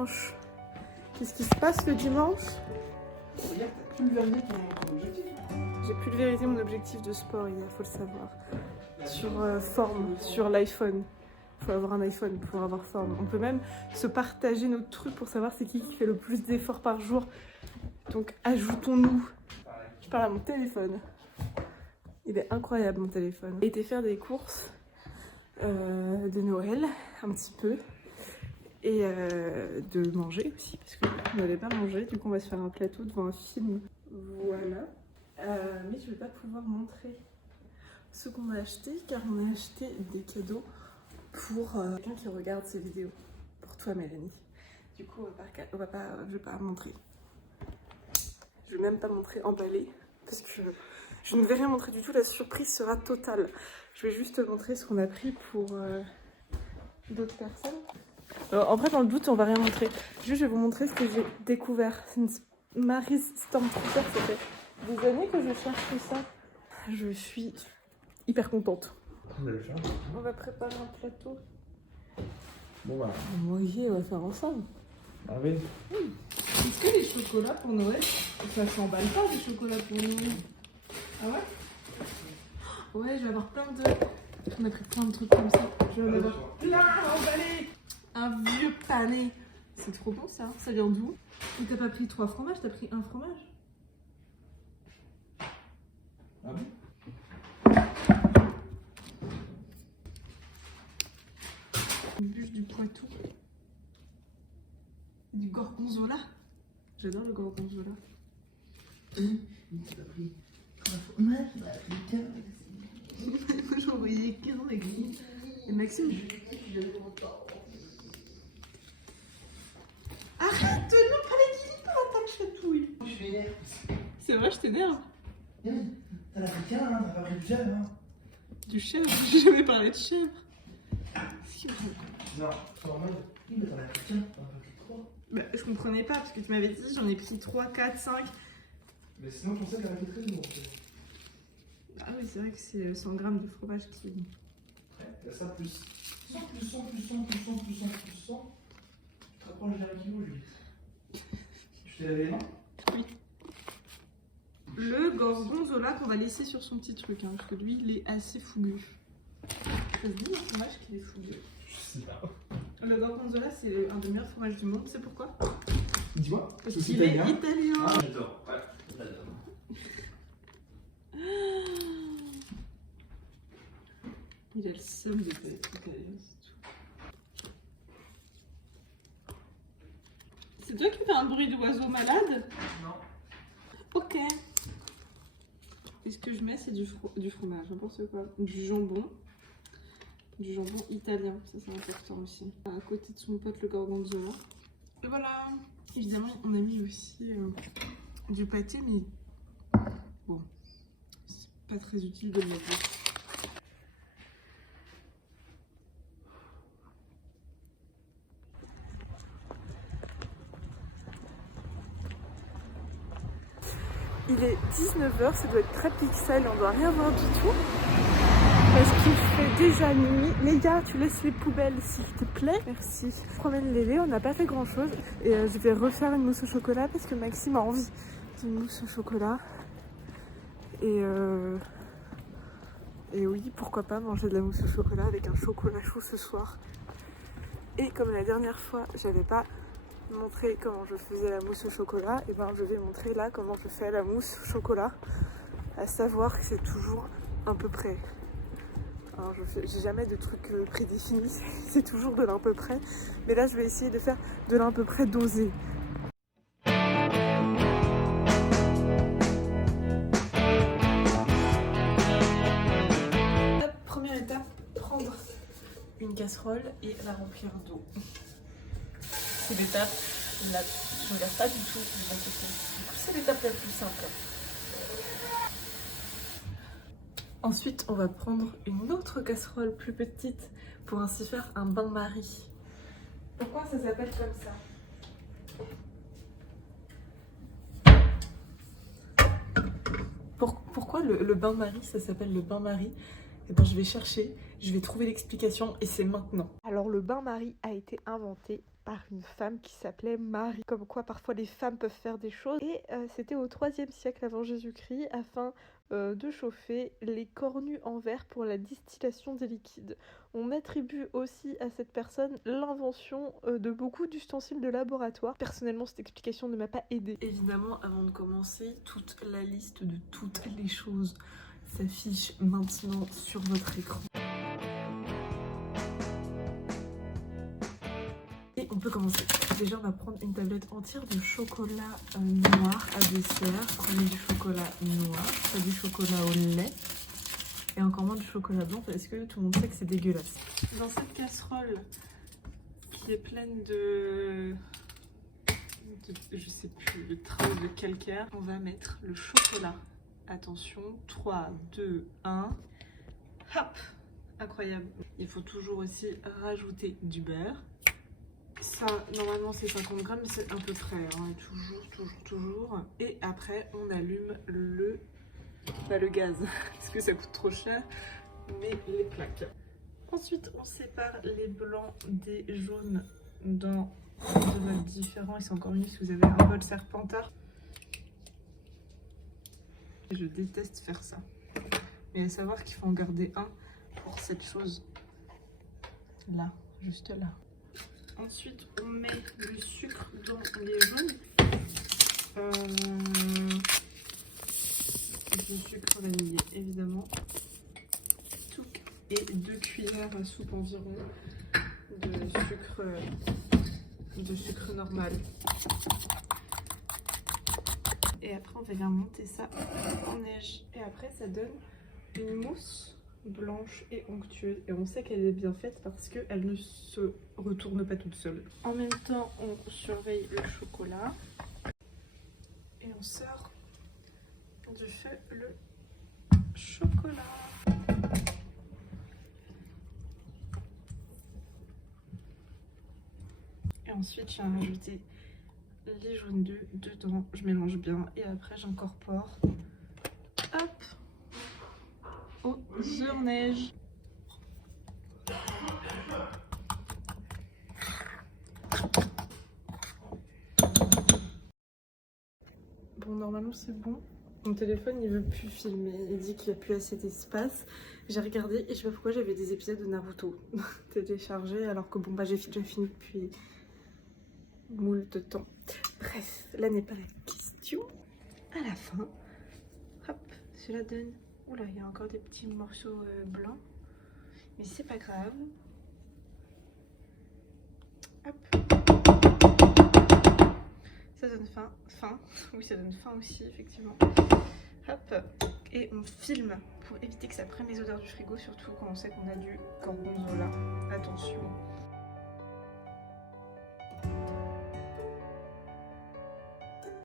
dimanche. Qu'est-ce qui se passe le dimanche? Regarde, t'as pulvérisé ton objectif. J'ai pulvérisé mon objectif de sport hier, faut le savoir. Sur forme, sur l'iPhone. Il faut avoir un iPhone pour avoir forme. On peut même se partager nos trucs pour savoir c'est qui fait le plus d'efforts par jour. Donc ajoutons-nous. Je parle à mon téléphone. Il est incroyable mon téléphone. J'ai été faire des courses de Noël, un petit peu. Et de manger aussi, parce que on n'avait pas mangé. Du coup on va se faire un plateau devant un film. Voilà. Mais je vais pas pouvoir montrer ce qu'on a acheté, car on a acheté des cadeaux pour quelqu'un qui regarde ces vidéos. Pour toi Mélanie. Du coup je vais pas montrer. Je vais même pas montrer emballé, parce que je ne vais rien montrer du tout, la surprise sera totale. Je vais juste montrer ce qu'on a pris pour d'autres personnes. Alors, en vrai, dans le doute, on va rien montrer. Juste, je vais vous montrer ce que j'ai découvert. C'est une Mary's Stormtrooper, ça fait des années que je cherche tout ça. Je suis hyper contente. On va le faire. On va préparer un plateau. Bon bah. Moi aussi, on va faire ensemble. Ah oui. Est-ce que les chocolats pour Noël, ça s'emballe pas des chocolats pour Noël? Ah ouais? Ouais, je vais avoir plein de... On a pris plein de trucs comme ça. Je vais en avoir plein emballés. Un vieux pané. C'est trop bon ça. Ça vient d'où? Et t'as pas pris 3 fromages, t'as pris un fromage. Ah bon? Une bûche du Poitou. Du gorgonzola. J'adore le gorgonzola. T'as pris 3 fromages, t'as pris 15. J'en voyais 15 avec lui. Et Maxime. Arrête de non pas les guillis par la chatouille. Je suis énervé. C'est vrai, je t'énerve. T'as la pris 15, hein, t'as pas pris du chèvre, hein. Du chèvre, j'ai jamais parlé de chèvre. Si, Non, normal. Oui, mais t'en as pris 15, t'en as pas pris 3. bah, je comprenais pas parce que tu m'avais dit j'en ai pris 3, 4, 5. Mais sinon, ton sac, t'en as pris 13 donc. Ah oui, c'est vrai que c'est 100 grammes de fromage qui. Ouais, t'as ça plus 100, plus 100, plus 100, plus 100, plus 100, plus 100. Tu te rapproches d'un kilo, Julie. Tu t'es lavé les mains? Oui. Le gorgonzola qu'on va laisser sur son petit truc, hein, parce que lui il est assez fougueux. Ça se dit, un fromage qui est fougueux. Je sais pas. Le gorgonzola, c'est un des meilleurs fromages du monde, c'est pourquoi? Dis-moi. Parce qu'il est italien. Ah, j'adore. Ouais, j'adore. Il a le seum de pas être italien, c'est tout. C'est toi qui fais un bruit d'oiseau malade? Non. Ok. Et ce que je mets, c'est du fromage, n'importe quoi. Du jambon. Du jambon italien, ça c'est important aussi. À côté de son pote le gorgonzola. Et voilà. Évidemment, on a mis aussi du pâté, mais bon, c'est pas très utile de le mettre. Il est 19h, ça doit être très pixel, on doit rien voir du tout. Parce qu'il fait déjà nuit. Les gars, tu laisses les poubelles s'il te plaît. Merci. Je promène Lélé, on n'a pas fait grand chose. Et je vais refaire une mousse au chocolat parce que Maxime a envie d'une mousse au chocolat. Et oui, pourquoi pas manger de la mousse au chocolat avec un chocolat chaud ce soir. Et comme la dernière fois, j'avais pas montré comment je faisais la mousse au chocolat, et ben je vais montrer là comment je fais la mousse au chocolat. À savoir que c'est toujours à peu près. Alors j'ai jamais de truc prédéfini, c'est toujours de l'à peu près. Mais là je vais essayer de faire de l'à peu près dosé. La première étape, prendre une casserole et la remplir d'eau. C'est l'étape, je ne regarde pas du tout de mon côté. Du coup c'est l'étape la plus simple. Ensuite, on va prendre une autre casserole plus petite pour ainsi faire un bain-marie. Pourquoi ça s'appelle comme ça? Pourquoi le bain-marie, ça s'appelle le bain-marie? Eh ben, je vais chercher, je vais trouver l'explication et c'est maintenant. Alors le bain-marie a été inventé par par une femme qui s'appelait Marie. Comme quoi parfois les femmes peuvent faire des choses. Et c'était au 3e siècle avant Jésus-Christ afin de chauffer les cornues en verre pour la distillation des liquides. On attribue aussi à cette personne l'invention de beaucoup d'ustensiles de laboratoire. Personnellement, cette explication ne m'a pas aidée. Évidemment, avant de commencer, toute la liste de toutes les choses s'affiche maintenant sur votre écran. Et on peut commencer. Déjà, on va prendre une tablette entière de chocolat noir à dessert. Prenez du chocolat noir, pas du chocolat au lait. Et encore moins du chocolat blanc parce que tout le monde sait que c'est dégueulasse. Dans cette casserole qui est pleine de je sais plus, de traces de calcaire, on va mettre le chocolat. Attention, 3, 2, 1. Hop! Incroyable. Il faut toujours aussi rajouter du beurre. Ça, normalement, c'est 50 grammes, mais c'est à peu près. Hein. Toujours. Et après, on allume le gaz. Parce que ça coûte trop cher. Mais les plaques. Ensuite, on sépare les blancs des jaunes dans 2 bols différents. Et c'est encore mieux si vous avez un bol serpentard. Je déteste faire ça. Mais à savoir qu'il faut en garder un pour cette chose. Là, juste là. Ensuite, on met le sucre dans les jaunes. Du sucre vanillé, évidemment. Et 2 cuillères à soupe environ de sucre normal. Et après, on va bien monter ça en neige. Et après, ça donne une mousse blanche et onctueuse. Et on sait qu'elle est bien faite parce qu'elle ne se retourne pas toute seule. En même temps, on surveille le chocolat. Et on sort du feu le chocolat. Et ensuite, j'ai rajouté les jaunes d'œufs dedans. Je mélange bien et après, j'incorpore. Hop! Au sur-neige. Bon, normalement c'est bon. Mon téléphone il veut plus filmer, il dit qu'il n'y a plus assez d'espace. J'ai regardé et je sais pas pourquoi j'avais des épisodes de Naruto téléchargés alors que bon bah j'ai déjà fini depuis moult de temps. Bref, là n'est pas la question. À la fin, hop, cela donne. Oula, il y a encore des petits morceaux blancs, mais c'est pas grave. Hop. Ça donne faim. Oui, ça donne faim aussi, effectivement. Hop. Et on filme pour éviter que ça prenne les odeurs du frigo, surtout quand on sait qu'on a du gorgonzola. Attention.